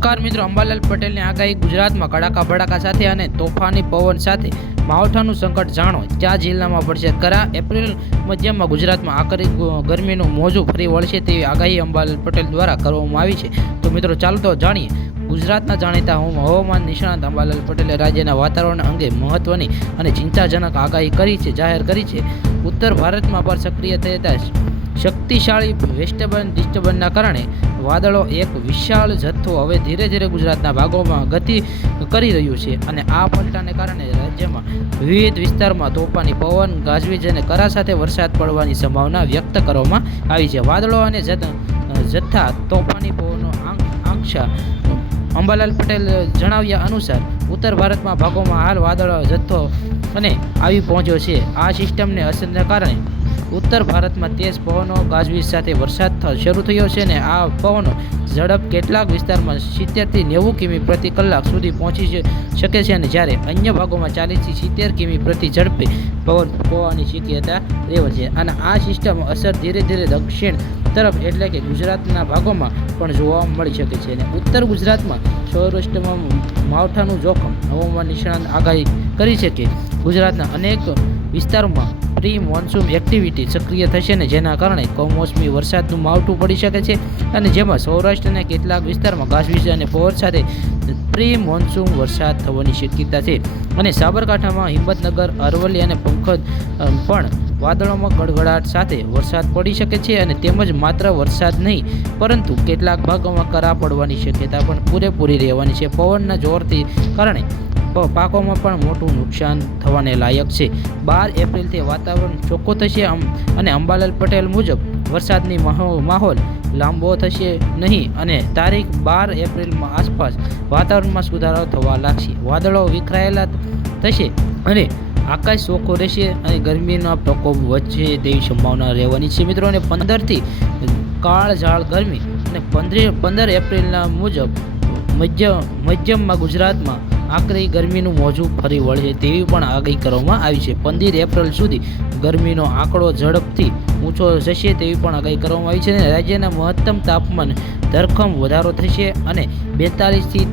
નમસ્કાર મિત્રો, અંબાલાલ પટેલની આગાહી ગુજરાતમાં કડાકા ભડાકા સાથે અને તોફાની પવન સાથે માવઠાનું સંકટ જાણો. કયા જિલ્લામાં પડશે કરા? એપ્રિલ મધ્યમાં ગુજરાતમાં આકરી ગરમીનું મોજું ફરી વળશે તેવી આગાહી અંબાલાલ પટેલ દ્વારા કરવામાં આવી છે. તો મિત્રો ચાલો તો જાણીએ. ગુજરાતના જાણીતા હવામાન નિષ્ણાત અંબાલાલ પટેલે રાજ્યના વાતાવરણ અંગે મહત્વની અને ચિંતાજનક આગાહી જાહેર કરી છે. ઉત્તર ભારતમાં પર સક્રિય થતા શક્તિશાળી વેસ્ટર્ન ડિસ્ટર્બન્સના કારણે વાદળો એક વિશાળ જથ્થો હવે ધીરે ધીરે ગુજરાતના ભાગોમાં ગતિ કરી રહ્યું છે અને આ પલટાને કારણે રાજ્યમાં વિવિધ વિસ્તારમાં તોફાની પવન, ગાજવીજ અને કરા સાથે વરસાદ પડવાની સંભાવના વ્યક્ત કરવામાં આવી છે. વાદળો અને જથ્થા તોફાની પવનનો આંક્ષા અંબાલાલ પટેલ જણાવ્યા અનુસાર ઉત્તર ભારતમાં ભાગોમાં હાલ વાદળો જથ્થો અને આવી પહોંચ્યો છે. આ સિસ્ટમને અસરને કારણે ઉત્તર ભારતમાં તેજ પવનો, ગાજવીજ સાથે વરસાદ શરૂ થયો છે અને આ પવનો ઝડપ કેટલાક વિસ્તારમાં 70થી 90 કિમી પ્રતિ કલાક સુધી પહોંચી શકે છે અને જ્યારે અન્ય ભાગોમાં 40થી 70 કિમી પ્રતિ ઝડપે પવન ફૂંકવાની શક્યતા રહેલ છે. અને આ સિસ્ટમ અસર ધીરે ધીરે દક્ષિણ તરફ એટલે કે ગુજરાતના ભાગોમાં પણ જોવા મળી શકે છે અને ઉત્તર ગુજરાતમાં સૌરાષ્ટ્રમાં માવઠાનું જોખમ. હવામાન નિષ્ણાત આગાહી કરી છે કે ગુજરાતના અનેક વિસ્તારોમાં પ્રી મોન્સૂન એક્ટિવિટી સક્રિય થશે ને જેના કારણે કમોસમી વરસાદનું માવઠું પડી શકે છે અને જેમાં સૌરાષ્ટ્રના કેટલાક વિસ્તારમાં ગાજવીજ અને પવન સાથે પ્રી મોન્સૂન વરસાદ થવાની શક્યતા છે અને સાબરકાંઠામાં હિંમતનગર, અરવલ્લી અને પંખજ પણ વાદળોમાં ગડગડાટ સાથે વરસાદ પડી શકે છે અને તેમજ માત્ર વરસાદ નહીં પરંતુ કેટલાક ભાગોમાં કરા પડવાની શક્યતા પણ પૂરેપૂરી રહેવાની છે. પવનના જોરથી કારણે પાકોમાં પણ મોટું નુકસાન થવાને લાયક છે. 12 એપ્રિલથી વાતાવરણ ચોખ્ખું થશે અને અંબાલાલ પટેલ મુજબ વરસાદની માહોલ લાંબો થશે નહીં અને તારીખ 12 એપ્રિલમાં આસપાસ વાતાવરણમાં સુધારો થવા લાગશે. વાદળો વિખરાયેલા થશે અને આકાશ ચોખ્ખું રહેશે અને ગરમીનો પ્રકોપ વધશે તેવી સંભાવના રહેવાની છે. મિત્રો, અને 15થી કાળઝાળ ગરમી અને 15 એપ્રિલના મુજબ મધ્યમમાં ગુજરાતમાં આકરી ગરમીનું મોજું ફરી વળશે તેવી પણ આગાહી કરવામાં આવી છે. 15 એપ્રિલ સુધી ગરમીનો આંકડો ઝડપથી ઊંચો જશે તેવી પણ આગાહી કરવામાં આવી છે અને રાજ્યના મહત્તમ તાપમાન ધરખમ વધારો થશે અને 42થી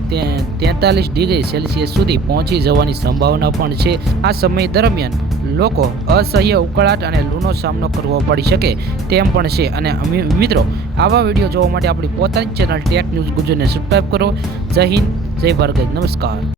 43 ડિગ્રી સેલ્સિયસ સુધી પહોંચી જવાની સંભાવના પણ છે. આ સમય દરમિયાન લોકો અસહ્ય ઉકળાટ અને લૂનો સામનો કરવો પડી શકે તેમ પણ છે. અને મિત્રો, આવા વિડીયો જોવા માટે આપણી પોતાની ચેનલ ટેક ન્યૂઝ ગુજરાતને સબસ્ક્રાઈબ કરો. જય હિન્દ, જય ભારત, નમસ્કાર.